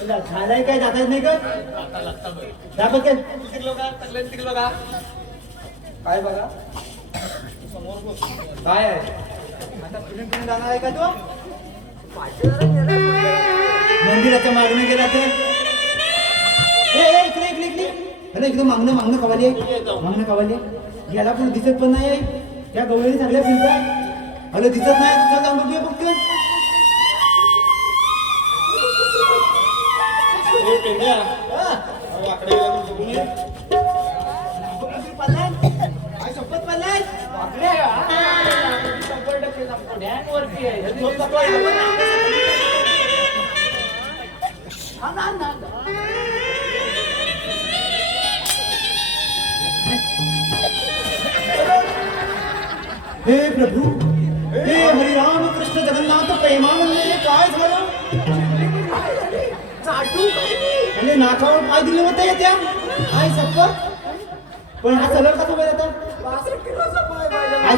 तुला झालाय काय नाही का? काय काय बघा? काय आहे? आता फिरून फिरून जाणार आहे का तो? मंदिराच्या मागणं गेला ते इकडे इकडे इकडे. अरे मागणं मागणं कवाली आहे. मागणं कवाली याला पण दिसत पण नाही त्या गवळी चांगल्या फिरतात. अरे दिसत नाही तुझं जाऊन बघूया फक्त. हा. पल्लाय? हे प्रभू हे हरिराम कृष्ण जगन्नाथ प्रेमानंद काय झालं? म्हणजे नाकावर पाय दिले होते त्या. काय शपथ? पण हा सलग कसा बरं आता? काय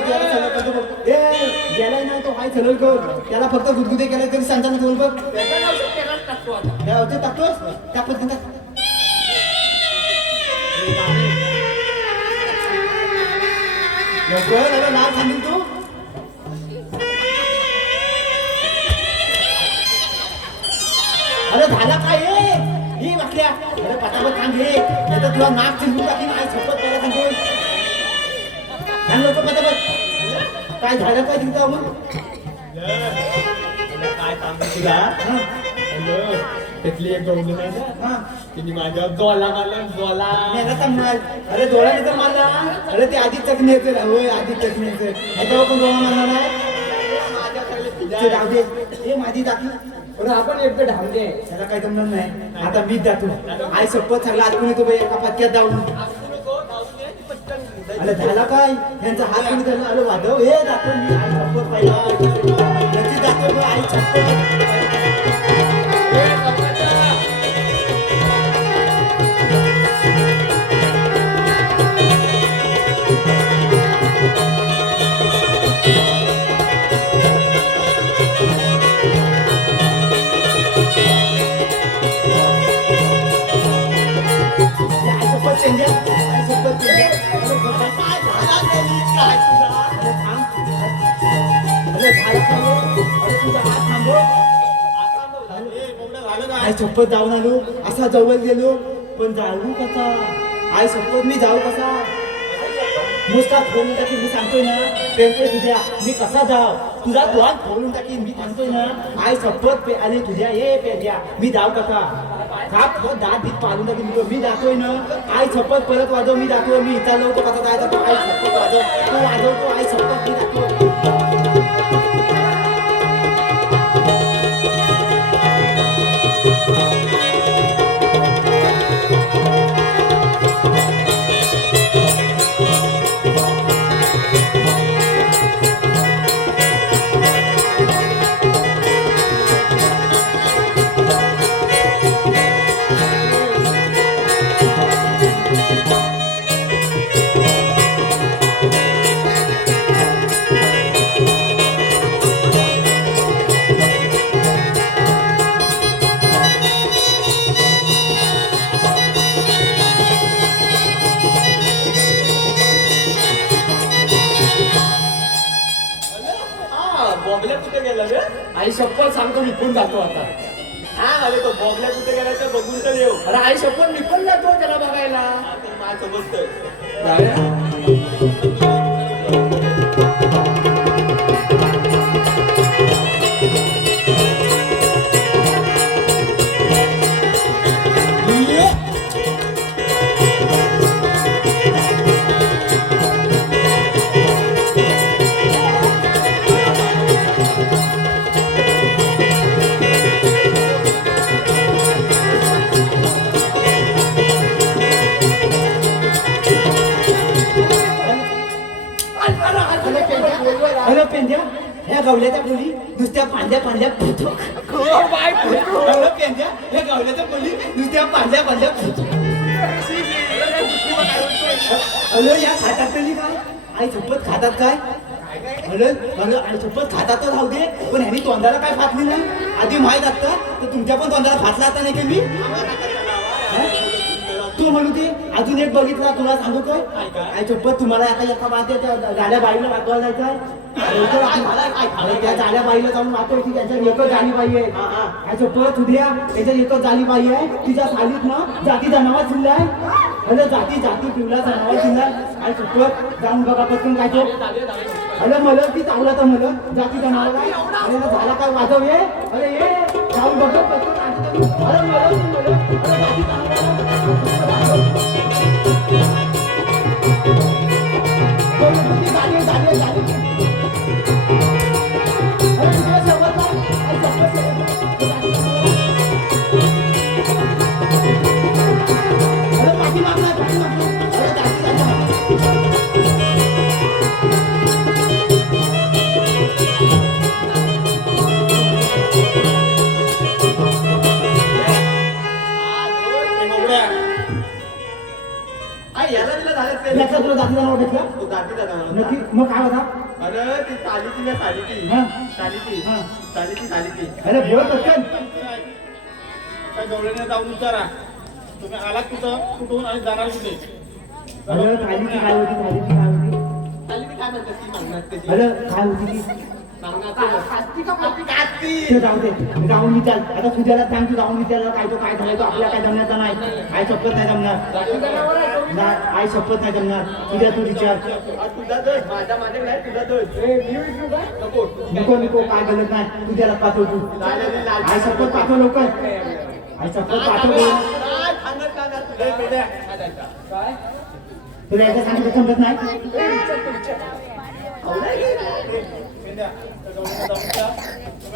त्याला सलग कसं बघ. ए गेलाय नाही तो काय कर. त्याला फक्त गुदगुदे केले तरी सांगताना बोल बघ. त्या टाकतोस त्या पद्धतीने नाव सांगून तू. अरे झाला काय हे? वाटल्या अरे पटापट सांग हे. नाही तर तुला नाक चिंतून टाकीन आई शपथ पहिला सांगतो सांग लवकर पटापट. काय झालं काय तिथं मग काय सांगू तुला? त्यातली एक गवली नाही ना? तिने माझ्या जोला मारला जोला मेला मार. अरे डोळ्याने तर मारला. अरे ते आधी चकणी होय आधी चकणी आता पण डोळा मारला नाही. ते हे माझी टाकी पण आपण एकदा ढामले त्याला काही जमणार नाही. आता मीच जातो. आई शपथ चांगला आतून येतो बाई. एका पत्त्यात जाऊन. अरे झाला काय? यांचा हात कोणी धरला अरे वाढव हे जातो मी आई शपथ पाहिला. नक्की जातो आई शपथ आई शपथ जाऊन आलो. असा जवळ गेलो. पण जाऊ कसा? आई शपथ मी जाऊ कसा? नुसता फोडून टाकी मी सांगतोय ना पेरतोय तुझ्या मी कसा जाव तुझा द्वार खोलून टाकी मी सांगतोय ना आई शपथ पे आले तुझ्या ये पेद्या मी जाऊ कसा? काप हो दात भीत पाडून टाकी मी मी जातोय ना आई शपथ परत वाजव मी जातोय मी इथं होतो कसा जायचा? तो आई शपथ वाजव तू वाजवतो आई शपथ मी जातोय आई शपथ सांगतो निघून जातो आता. हा अरे तो बॉबल्या कुठे गेला ते बघून तर येऊ. अरे आई शपथ निघून जातो त्याला बघायला. हा, तर या ह्या गवल्याच्या नुसत्या पांढऱ्या पांढऱ्या फुटू हॅलो या खाटातली काय? आणि शपथ खातात काय? म्हणलं म्हणलं आई खातात तर राहू दे पण ह्यानी तोंडाला काय फाटली नाही? आधी माहीत असतं तर तुमच्या पण तोंडाला फाटला आता नाही की मी? तू म्हणू ते अजून एक बघितला तुला सांगू काय? आई शपथ तुम्हाला आता एका त्या गाड्या बाईला आपण- अरे त्या जाल्या बाईला जाऊन वाटतो की त्याच्यात एकच झाली पाहिजे काय शपथ उद्या त्याच्यात एकच झाली पाहिजे तिच्या सालीत ना जाती जनावर चिल्लाय अरे जाती जाती पिवला जनावर चिल्लाय काय शपथ जाऊन बघा पटकन काय तो. अरे मला ती चावला तर मला जाती काय ना झाला काय वाजव ये. अरे ये. जाऊन बघ पटकन काय तो. झालं ते. लक्षात तुला तो. नक्की. मग काय होता? अरे ती चाली ती ना चाली ती हा. चाली ती हा. चाली ती चाली ती अरे बोल पटकन. काय गवळीने जाऊन विचारा. तुम्ही आलात कुठं? कुठून? आणि जाणार कुठे? अरे खालीची काय होती? काय होती? ती काय म्हणतात ती म्हणतात त्याची. अरे काय होती ती. ते जाऊ दे. जाऊन विचार. आता तुझ्याला सांग तू जाऊन विचारला काय तो काय झालाय तो आपल्याला काय जमण्याचा नाही. आई शपथ नाही जमणार. नाही आई शपथ नाही जमणार तुझ्या तू विचार. तुझा माझ्या आहे तुझा नको. नको नको काय गलत नाही. तुझ्याला पाठव तू. आई शपथ पाठव लवकर. आई शपथ पाठव. ना तुला? एकदा सांगितलं समजत नाही?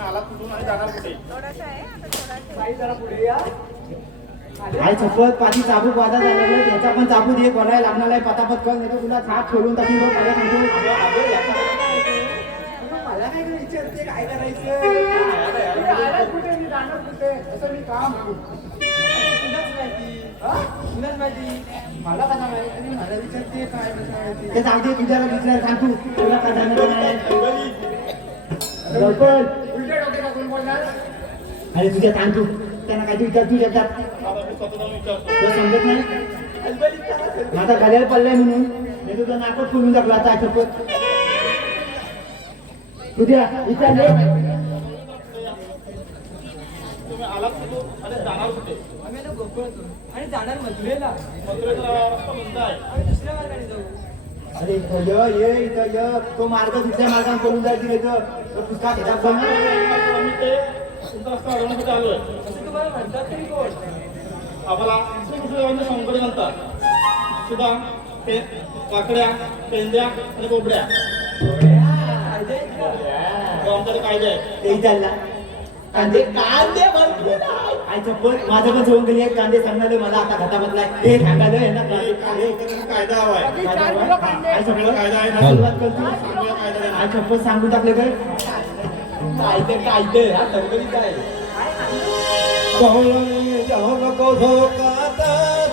आलात कुठून आणि जाणार कुठे? आई शपथ पाठी चाबूक वादा झालेला त्याचा पण चाबू दे कोणाला लागणार आहे. पटापट कर नाही तुला हात सोडून टाकी बघ पहिला सांगतो ते जाऊ दे तुझ्याला विचार सांग तू. तुला काय जाणार नाही लवकर. अरे तुझ्या सांग तू. त्यांना काय विचार तू येतात तुला समजत नाही? माझा घड्याळ पडलाय म्हणून मी तुझं नाकच खोलून टाकला आता शपथ तुझ्या विचारले आणि जाणार मधुरेला दुसऱ्या मार्गाने जाऊ. अरे इथं य ये इथं य. तो मार्ग दुसऱ्या मार्गाने बोलून जायची तिथं तो पुस्तकात हिसाब कर ना. मी ते तुमचा रस्ता अडवण्यासाठी आलोय? असं तुम्हाला म्हणतात तरी कोण? आम्हाला श्रीकृष्ण संकट घालतात सुद्धा पे काकड्या पेंद्या आणि कोबड्या तो आमच्याकडे कायदे आहे ते विचारला. कांदे कांदे भरपूर. आई चप्पल. माझं पण जेवण गेली कांदे सांगणारे मला आता घाता बदलाय हे सांगायला आहे ना कांदे. कांदे कायदा हवा आहे. चप्पल. कायदा आहे? सुरुवात करतो? आई चप्पल सांगून टाकले काय कायदे कायदे. हा तरबरीच आहे. जाऊ नको धोकात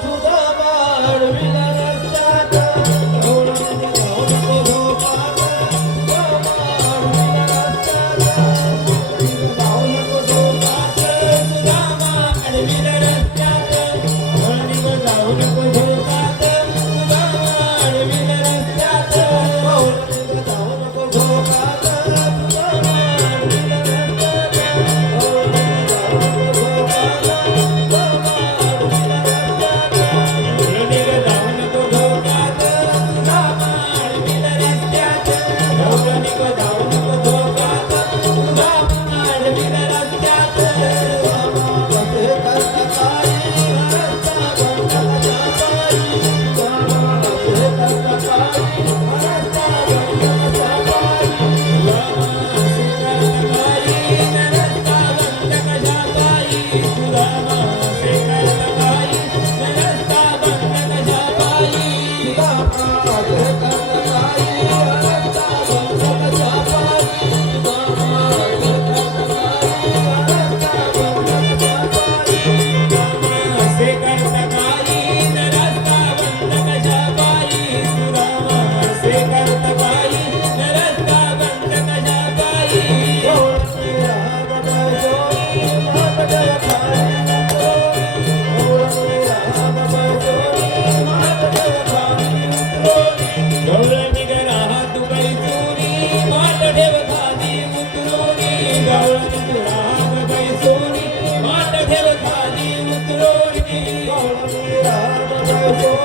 तुझा Oh,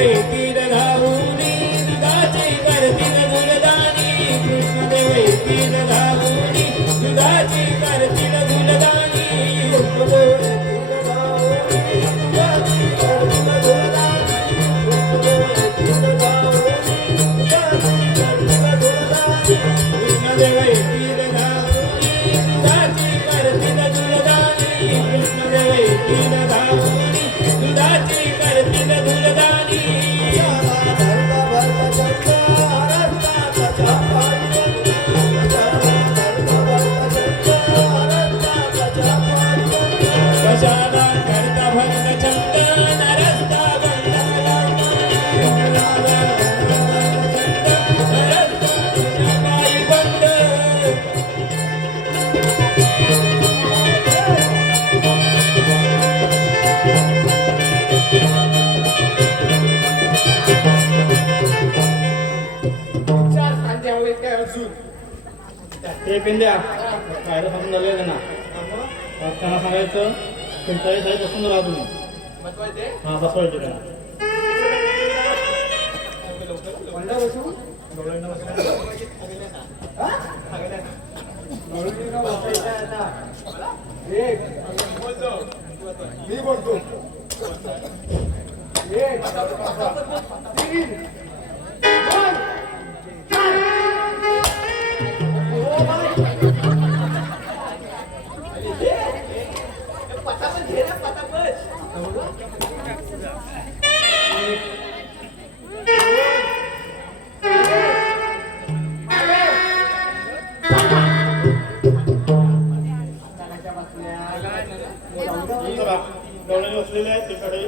कृष्णदेव येतील धावूनी दुधाची करतील दुलदानी कृष्णदेव येतील धावूनी दुधाची करतील पेंद्या. कायदा सांगून झाले त्यांना. त्यांना सांगायचं तुमच्या इथे बसून राहा तुम्ही. हा बसवायचे त्यांना. मी बोलतो. बसलेले आहेत तिकडे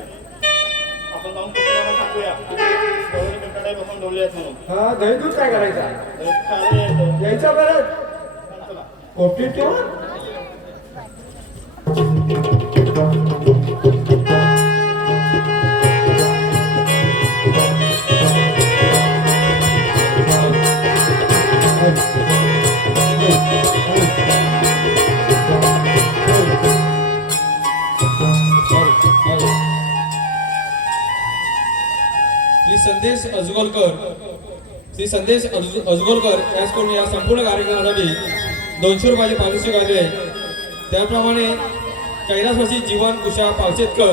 आपण जाऊन तिकडे बसून डोले आहेत म्हणून हा काय करायचा? यायचा परत. चला कोपटीत अजगोलकर. श्री संदेश अजगोलकर याचकडून या संपूर्ण कार्यक्रमासाठी दोनशे रुपयाचे पारितोषिक आले. त्याप्रमाणे कैलासवासी जीवन उषा पावसेतकर.